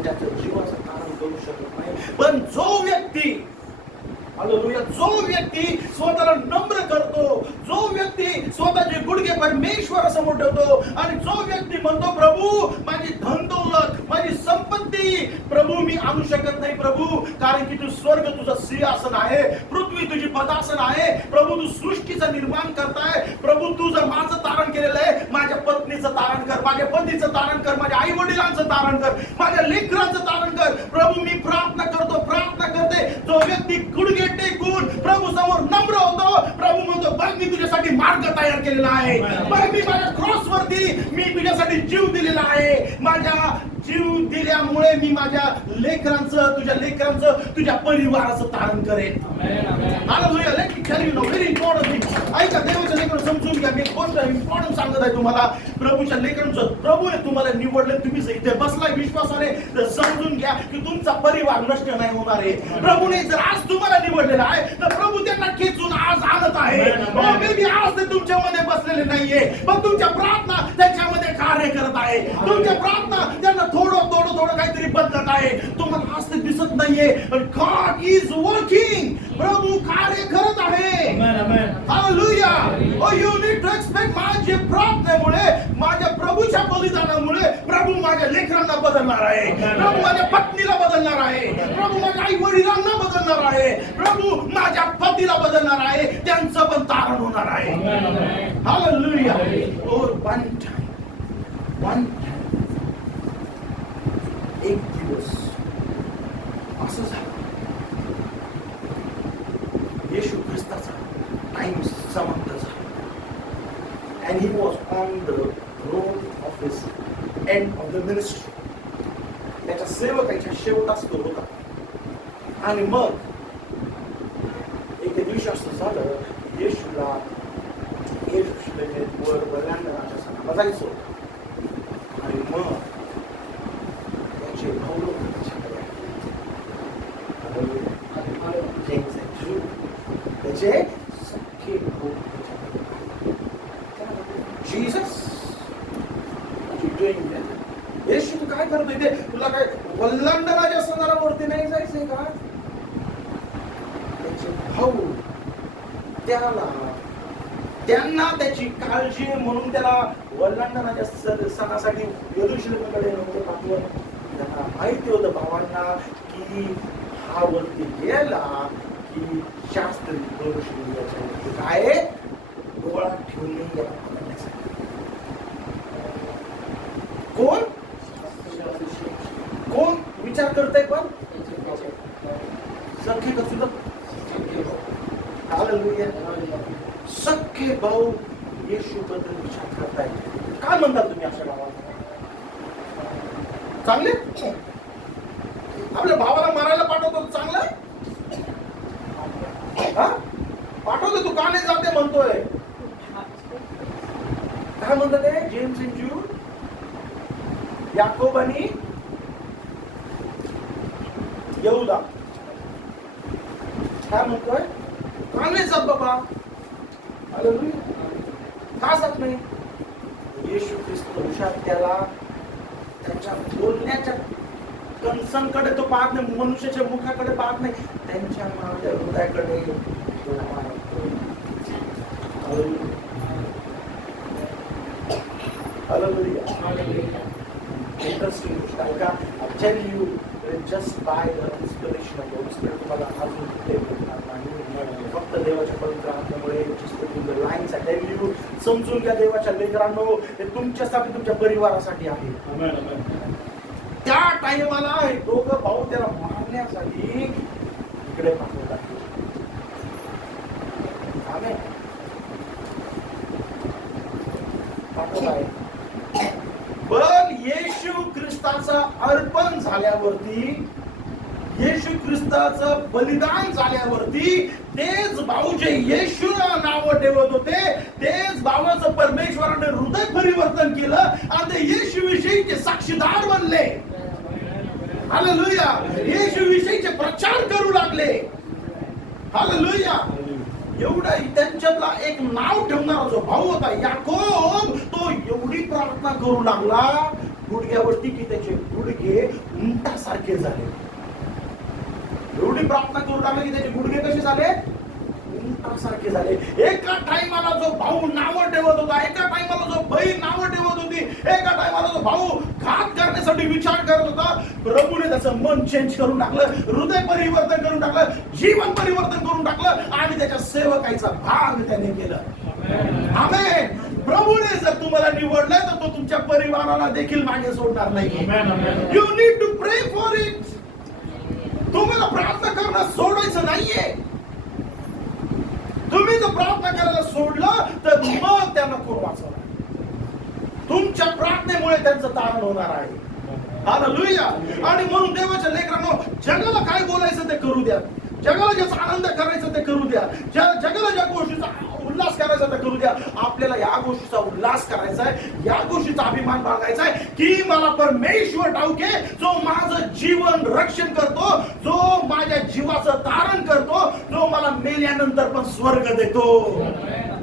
त्याचं जीवाचं तारण करू शकत नाही. पण जो व्यक्ती हालेलुया, जो व्यक्ती स्वतःला नम्र करतो, जो व्यक्ती स्वतःचे गुडघे परमेश्वरासमोर ठेवतो आणि जो व्यक्ती म्हणतो प्रभू माझी धन दौलत, माझी संपत्ती प्रभू मी आणू शकत नाही प्रभू, कारण की तू स्वर्ग तुझं सिंहासन आहे, पृथ्वी तुझी पदासन आहे. प्रभू तू सृष्टीचं निर्माण करताय. प्रभू तू जर माझं तारण केलेलं आहे, माझ्या पत्नीचं तारण कर, माझ्या पतीचं तारण कर, माझ्या आई वडिलांचं तारण कर, माझ्या लेकरांचं तारण कर. प्रभू मी प्रार्थना करते. जो व्यक्ती गुडघे टेकून प्रभू समोर नम्र होतो, प्रभू म्हणतो बघ मी तुझ्यासाठी मार्ग तयार केलेला आहे, बघ मी माझ्या क्रॉस वरती मी तुझ्यासाठी जीव दिलेला आहे. माझ्या जीव दिल्यामुळे मी माझ्या लेकरांचं, तुझ्या लेकरांचं, तुझ्या परिवाराचं तारण करेन. Hallelujah. Let me tell you know very important thing. ऐका, देवाच्या लेकरांना समजून घ्या. मी एक गोष्ट इम्पॉर्टंट सांगत आहे तुम्हाला. प्रभूच्या लेकरांचं, प्रभूने तुम्हाला निवडले, तुम्ही इथे बसलाय विश्वासाने, तर समजून घ्या की तुमचा परिवार नष्ट नाही होणार आहे. प्रभूने जर आज तुम्हाला निवडलेला आहे तर प्रभू त्यांना खेचून आज आणत आहे. मे बी आज ते तुमच्यामध्ये बसलेले नाहीये, पण तुमच्या प्रार्थना त्यांच्यामध्ये कार्य करत आहे. तुमच्या प्रार्थना त्यांना थोडं काहीतरी बदलत आहे. तुम्हाला आज ते दिसत नाहीये, पण गॉड इज वर्किंग. प्रभू कार्य करत आहे. Hallelujah. Oh you need to expect. माझ्या प्रार्थनेमुळे, माझ्या प्रभूच्या बलिदानामुळे प्रभू माझ्या लेकरांना बदलणार आहे, प्रभू माझ्या पत्नीला बदलणार आहे, प्रभू माझ्या आई वडिलांना बदलणार आहे, प्रभू माझ्या पतीला बदलणार आहे, त्यांचं पण तारण होणार आहे. हालेलुया. और वन टाइम एक दिवस असं झालं, येशू ख्रिस्ताचा टाइम समाप्त झाला. And he was on the road of his end of the ministry. त्याच्या सेवकाच्या शेवटाच तो होता. आणि मग एके दिवशी असं झालं, येशूला येशूने वर बल्यांडराच्या सणाला जायचं होतं. आणि मग त्याचे भाऊ लोक त्याच्याकडे आले. त्याचे सख्खे भाऊ त्याच्याकडे आले. जीसस येशू तू काय करतोय ते? तुला काय वल्लांडराच्या सणावरती नाही जायचंय का? त्याचे भाऊ त्यांना त्याची काळजी म्हणून त्याला वल्लांडराच्या सणासाठी यरूशलेमकडे नव्हतं पाठवत. त्यांना माहिती होतं भावांना की हा वरती गेला की शास्त्री यरूशलेमच्या काय डोळा ठेवून गेला पकडण्यासाठी. कोण विचार करताय? पण सख्खे का सुद्धा सख्खे भाऊ येशू बद्दल विचार करताय. काय म्हणतात तुम्ही अशा भावाला? चांगले आपल्या भावाला मारायला पाठवतो चांगलं पाठवतो. तू का नाही जाते म्हणतोय? काय म्हणतात ते? जेम्स अँड जूड, याकोब आणि यहूदा काय म्हणतोय? का नाही जात बाबा? का जात नाही? येशू ख्रिस्त हुशार त्याला त्याच्या बोलण्याच्या कणसांकडे तो पाहत नाही, मनुष्याच्या मुखाकडे पाहत नाही, त्यांच्या माझ्या हृदयाकडे. इंटरेस्टिंग गोष्ट आहे का? I tell you just by the inspiration of the Holy Spirit तुम्हाला अजून कुठे भेटणार नाही. फक्त देवाच्या पवित्र आत्म्यामुळे just between the lines I tell you. समजून घ्या देवाच्या लेकरांनो, हे तुमच्यासाठी तुमच्या परिवारासाठी आहे. त्या टाइमाला हे दोघं भाऊ त्याला मारण्यासाठी इकडे पाठवतात. आमेन. पाठवत आहे. पण येशू ख्रिस्ताचा अर्पण झाल्यावरती, येशू ख्रिस्ताचं बलिदान झाल्यावरती तेच भाऊ जे येशूला नाव ठेवत होते, तेच भावाचं परमेश्वराने हृदय परिवर्तन केलं आणि ते येशू विषयीचे साक्षीदार बनले. हालेलुया. येशू विषयीचे प्रचार करू लागले. हालेलुया. एवढा त्यांच्यातला एक नाव ठेवणारा जो भाऊ होता याकोब, तो एवढी प्रार्थना करू लागला गुडघ्यावरती की त्याचे गुडघे उंटासारखे झाले. एवढी प्रार्थना करू लागले की त्याचे गुडघे कसे झाले? उंटासारखे झाले. एका टाइमाला जो भाऊ नाव ठेवत होता, एका टाइमाला जो बहीण नाव ठेवत होती, एका टाइमाला जो भाऊ घात करण्यासाठी विचार करत होता, प्रभूने त्याचं मन चेंज करून टाकलं, हृदय परिवर्तन करून टाकलं, जीवन परिवर्तन करून टाकलं आणि त्याच्या सेवकाईचा भाग त्याने केला. आमेन. प्रभूने जर तुम्हाला निवडलं तर तो तुमच्या परिवाराला देखील मागे सोडणार नाही. यू नीड टू प्रे फॉर इट. तुम्हाला प्रार्थना करणं सोडायचं नाहीये. तुम्ही जर प्रार्थना करायला सोडलं तर मग त्यांना कोण वाचवणार? तुमच्या प्रार्थनेमुळे त्यांचं तारण होणार आहे. हालेलुया. आणि म्हणून देवाच्या लेकरांनो, जगाला काय बोलायचं ते करू द्या, जगाला ज्याचा आनंद करायचा ते करू द्या, जगाला ज्या गोष्टीचा उल्हास करायचा ते करू द्या. आपल्याला या गोष्टीचा उल्हास करायचा आहे, या गोष्टीचा अभिमान बाळगायचा आहे की मला परमेश्वर ठाऊक आहे, जो माझं जीवन रक्षण करतो, जो माझ्या जीवाचं तारण करतो, जो मला मेल्यानंतर पण स्वर्ग देतो.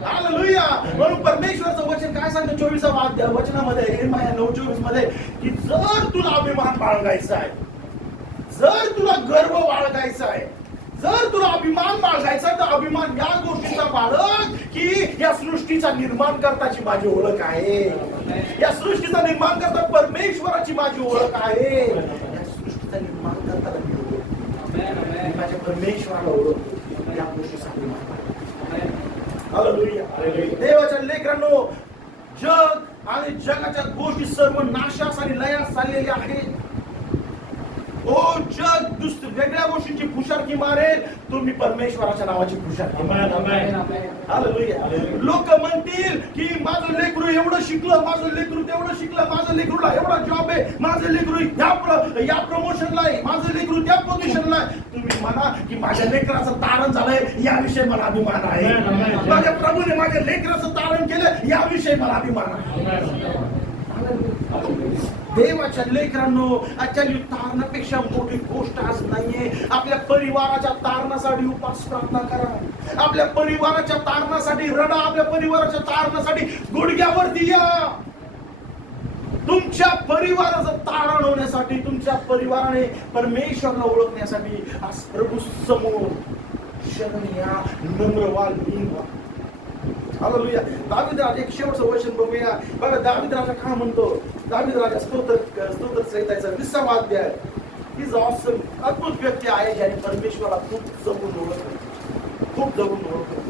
हालेलुया. म्हणून परमेश्वराचं वचन काय सांगतं 24व्या वचनामध्ये, यिर्मया 9:24 मध्ये, की जर तुला अभिमान बाळगायचा आहे, जर तुला गर्व बाळगायचा आहे, जर तुला अभिमान बाळगायचा तर अभिमान या गोष्टीचा बाळग की या सृष्टीचा निर्माण करताची माझी ओळख आहे, या सृष्टीचा निर्माण करता परमेश्वराची माझी ओळख आहे, या सृष्टीचा निर्माण करता मी माझ्या परमेश्वराला ओळखतो, या गोष्टीचा अभिमान. हालेलुया. देवाच्या लेकरांनो, जग आणि जगाच्या गोष्टी सर्व नाशास आणि लयास चाललेल्या आहेत. ओ जग वेगळ्या गोष्टींची पुशारकी मारेल, तुम्ही परमेश्वराच्या नावाची पुशारकी मारेल. हालेलुया. लोक म्हणतील की माझं लेकरू एवढं शिकलं, माझं लेकरू तेवढं शिकलं, माझं लेकरूला एवढा जॉब आहे, माझं लेकरू या प्रमोशनला आहे, माझं लेकरू त्या पोझिशनला आहे. तुम्ही म्हणा की माझ्या लेकराचं तारण झालंय, याविषयी मला अभिमान आहे. माझ्या प्रभूने माझ्या लेकराचं तारण केलं, याविषयी मला अभिमान आहे. देवाच्या लेकरांनो, ऍक्च्युअली तारणापेक्षा मोठी गोष्ट आज नाहीये. आपल्या परिवाराच्या तारणासाठी उपास प्रार्थना करा, आपल्या परिवाराच्या तारणासाठी रडा, आपल्या परिवाराच्या तारणासाठी गुडघ्यावरती या. तुमच्या परिवाराचं तारण होण्यासाठी, तुमच्या परिवाराने परमेश्वरला ओळखण्यासाठी आज प्रभू समोर शरण या, नम्र व्हा, लीन व्हा. हालेलुया. दावीद राजा एक शेवटचं वचन बघूया. बघा दावीद राजा काय म्हणतो. दावीद राजा स्तोत्र संहितेचा 20वा अध्याय. ही ऑसम अद्भुत व्यक्ती आहे ज्याने परमेश्वराला खूप जवळून ओळखलं, खूप जवळून ओळखलं.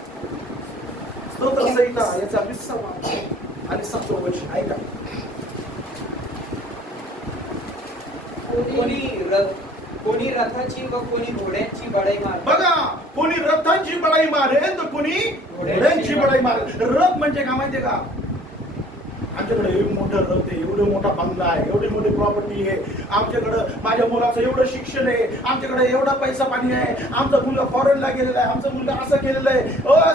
स्तोत्र संहिता याचा 20वा अध्याय आणि 7वं वचन ऐका. कोणी रथाची व कोणी घोड्यांची बढाई मारेल. बघा, कोणी रथांची बढाई मारेल तर कोणी घोड्यांची बढाई मारेल. रथ म्हणजे काय माहितीये का? आमच्याकडे एवढं मोठं रथ आहे, एवढं मोठा बंगला आहे, एवढी मोठी प्रॉपर्टी आहे, आमच्याकडं माझ्या मुलाचं एवढं शिक्षण आहे, आमच्याकडे एवढा पैसा पाणी आहे, आमचा मुलगा फॉरेनला गेलेला आहे, आमचा मुलगा असं केलेलं आहे.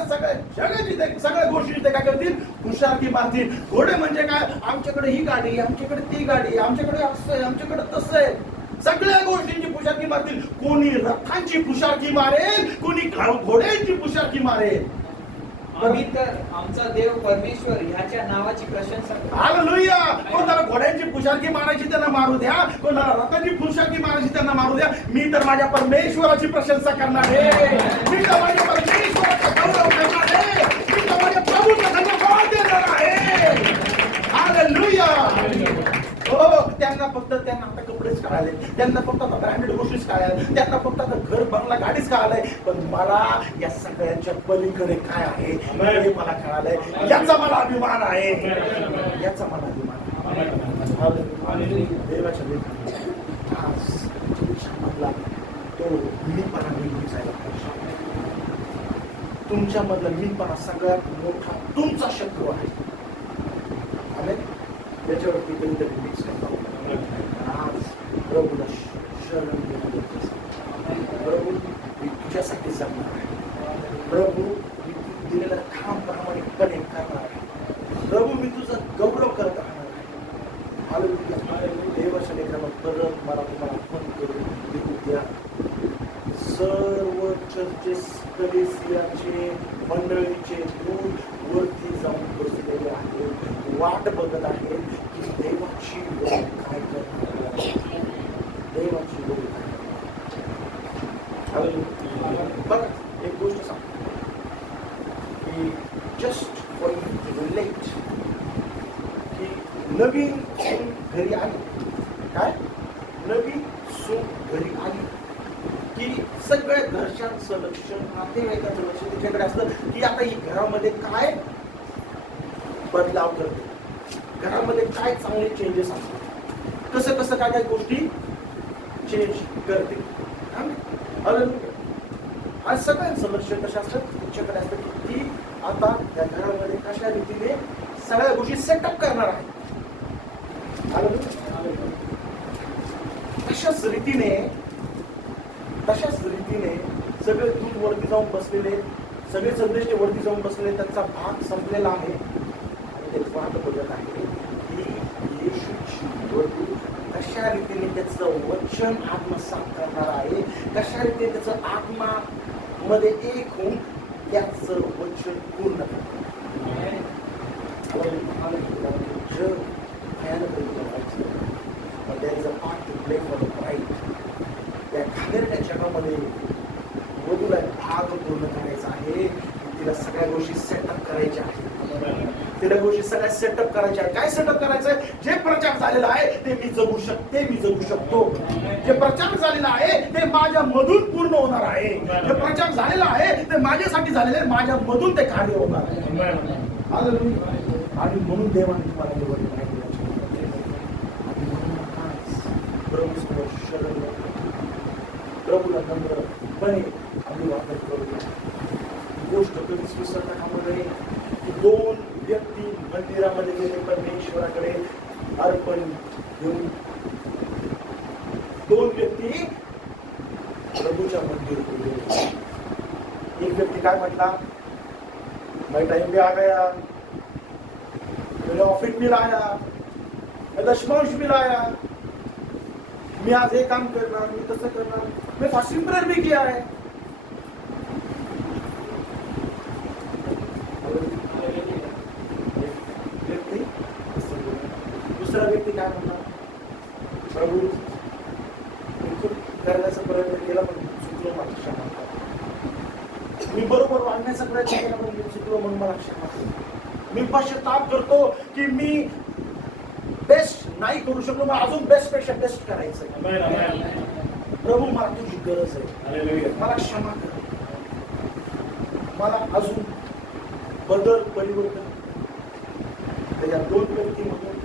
सगळ्या जगाची सगळ्या गोष्टी ते काय करतील? हुशारकी मारतील. घोडे म्हणजे काय? आमच्याकडे ही गाडी, आमच्याकडे ती गाडी, आमच्याकडे असं आहे, आमच्याकडे तसं आहे. सगळ्या गोष्टींची पुशारकी मारतील. कोणी रथांची पुशारकी मारेल, कोणी घोड्यांची पुशारकी मारेल. आम्ही तर आमचा देव परमेश्वर ह्याच्या नावाची प्रशंसा करू. हालेलुया. कोणाला घोड्यांची पुशारकी मारायची त्यांना मारू द्या, कोणाला रथाची पुशारकी मारायची त्यांना मारू द्या. मी तर माझ्या परमेश्वराची प्रशंसा करणार आहे. मी तर माझ्या परमेश्वराचा गौरव करणार आहे. मी तर माझ्या प्रभूचा धन्यवाद देणार आहे. हालेलुया. हो, त्यांना आता कपडेच कळाले, त्यांना फक्त आता ब्रँडेड गोष्टीच कळाल्या, त्यांना फक्त आता घर बंगला गाडीच कळालंय. पण मला या सगळ्यांच्या पलीकडे काय आहे हे मला कळालंय. याचा मला अभिमान आहे, याचा मला अभिमान आहे. देवाच्या आज तुमच्यामधला तो मीपणा निघायला पाहिजे. तुमच्यामधला मीपणा सगळ्यात मोठा तुमचा शत्रू आहे. त्याच्यावरती कधीतरी मिक्स करतो. आज प्रभूला शरण घेऊन, प्रभू मी तुझ्यासाठी जगणार आहे. प्रभू मी तू दिलेला काम प्रामाणिकपणे करणार आहे. प्रभू मी तुझा गौरव करत राहणार आहे. हालेलुया. देवाच्या लेकरांना परत मला तुम्हाला फोन करून लिहू द्या. सर्व चर्चेस कलेसियाचे मंडळीचे दूध वरती जाऊन बसलेले आहेत, वाट बघत आहेत की देवाची वेळ काय करणार, देवाची वेळ काय. बघा एक गोष्ट सांगतो की just for you to relate की नवीन सून घरी आली, काय नवीन सून घरी आली की सगळ्या घरच्यांचं लक्ष, नातेवाईकांचं लक्ष त्याच्याकडे असतं की आता ही घरामध्ये काय बदलाव करते, घरामध्ये काय चांगले चेंजेस असतात, कसं कसं काय काय गोष्टी चेंज करते. आज सगळ्यांचं लक्ष कशा असतं तुमच्याकडे असतं की ती आता त्या घरामध्ये कशा रीतीने सगळ्या गोष्टी सेटअप करणार आहे. तशाच रीतीने सगळे दूध वरती जाऊन बसलेले, सगळे संदेश वरती जाऊन बसलेले, त्यांचा भाग संपलेला आहे आणि ते वाट बघत आहे की येशूची वरती कशा रीतीने त्याचं वचन आत्मसात करणार आहे, कशा रीतीने त्याचं आत्मा मध्ये एक होऊन त्याचं वचन पूर्ण करणार. जग भयानक but there is a part to play for the bride. त्या घाणेरड्या जगामध्ये वधूला भाग पूर्ण करायचा आहे. तिला सगळ्या गोष्टी सेटअप करायच्या आहेत, तिला गोष्टी सगळ्या सेटअप करायच्या आहेत. काय सेटअप करायचंय? जे प्रचार झालेला आहे ते मी जगू शकतो. जे प्रचार झालेला आहे ते माझ्या मधून पूर्ण होणार आहे. जे प्रचार झालेला आहे ते माझ्यासाठी झालेलं आहे, माझ्या मधून ते कार्य होणार आहे. आणि म्हणून देवाने तुम्हाला निवडलं आहे. प्रभू शरण प्रभूला नम्रपणे आम्ही वापर करूया. ही गोष्ट कधीच विसरता कामा नये की 2 व्यक्ती मंदिरामध्ये गेले परमेश्वराकडे अर्पण घेऊन. 2 व्यक्ती प्रभूच्या मंदिर गेले. एक व्यक्ती काय म्हटला, भाई टाइम भी आ गया, मेरे ऑफिस भी लाया, मैं दशमांश भी लाया, मी आज हे काम करणार, मी तसं करणार, मी फास्टिंग प्रेयर भी किया है. व्यक्ती दुसरा व्यक्ती काय म्हणणार, प्रभू मी खूप करण्याचा प्रयत्न केला पण चुकलो, मला क्षमा करा. मी बरोबर वागण्याचा प्रयत्न केला पण मी चुकलो म्हणून मला क्षमा करा. मी पश्चाताप करतो की मी बेस्ट नाही करू शकलो, मला अजून बेस्ट पेक्षा बेस्ट करायचं. प्रभू मला तुझी गरज आहे, मला क्षमा कर, मला अजून बदल परिवर्तन. या 2 व्यक्तीमधून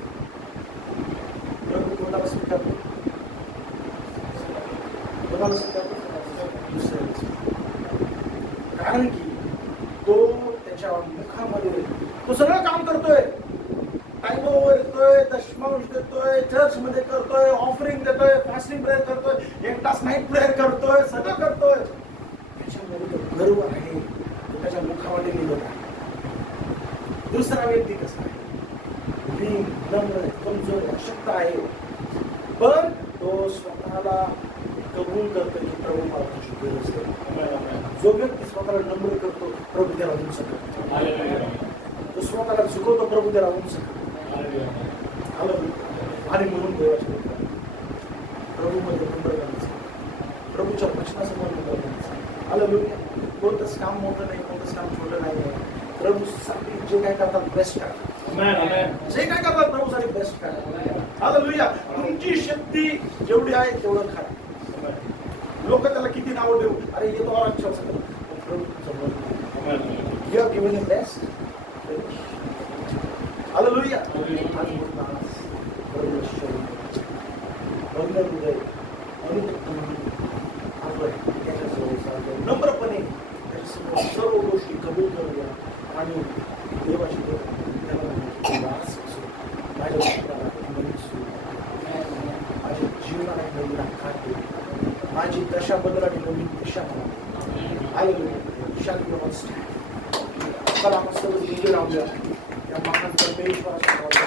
प्रभू कोणाला स्वीकारतो, कोणाला स्वीकारतो, कारण की तो त्याच्या मुखामध्ये तो सगळं काम करतोय, टाइम ओव्हर येतोय, दशमांश देतोय, चर्च मध्ये करतोय, ऑफरिंग देतोय, फास्टिंग प्रेयर करतोय, 1 तास नाईट प्रेयर करतोय, सगळं करतोय. त्याच्यामध्ये तो गर्व आहे, तो त्याच्या मुखामध्ये निघत आहे. दुसरा व्यक्ती कसा आहे, मी नम्र, कमजोर, अशक्त आहे, पण तो स्वतःला कबूल करतो की प्रभू मला तुझी गरज आहे. जो व्यक्ती स्वतःला नम्र करतो प्रभू त्याला उंच करतो, तो स्वतःला झुकवतो प्रभू त्याला उंच करतो. आणि म्हणून देवाच्या प्रभू मध्ये नम्र करायचं, प्रभूच्या वचनासमोर नम्र करायचं. हालेलुया. कोणतंच काम मोठं नाही, कोणतंच काम छोटं नाही आहे. प्रभूसाठी जे काय करतात बेस्ट करा, जे काय करतात प्रभूसाठी बेस्ट करा. हालेलुया. तुमची शक्ती जेवढी आहे तेवढं करा. लोक त्याला किती नाव देऊ, अरे ये तो और अच्छा हो सकता, प्रभू you have given the best. Hallelujah. आज बोलतास प्रभू शरीर बंद हृदय आपण त्याच्यासमोर नम्रपणे त्याच्यासमोर सर्व गोष्टी कबूल करूया आणि देवाची माझ्या जीवनाला नवीन आकार दे, माझी दशा बदल आणि नवीन दिशा मला आलेलो शांत. चला आपण सर्व राहूया त्या महान परमेश्वराच्या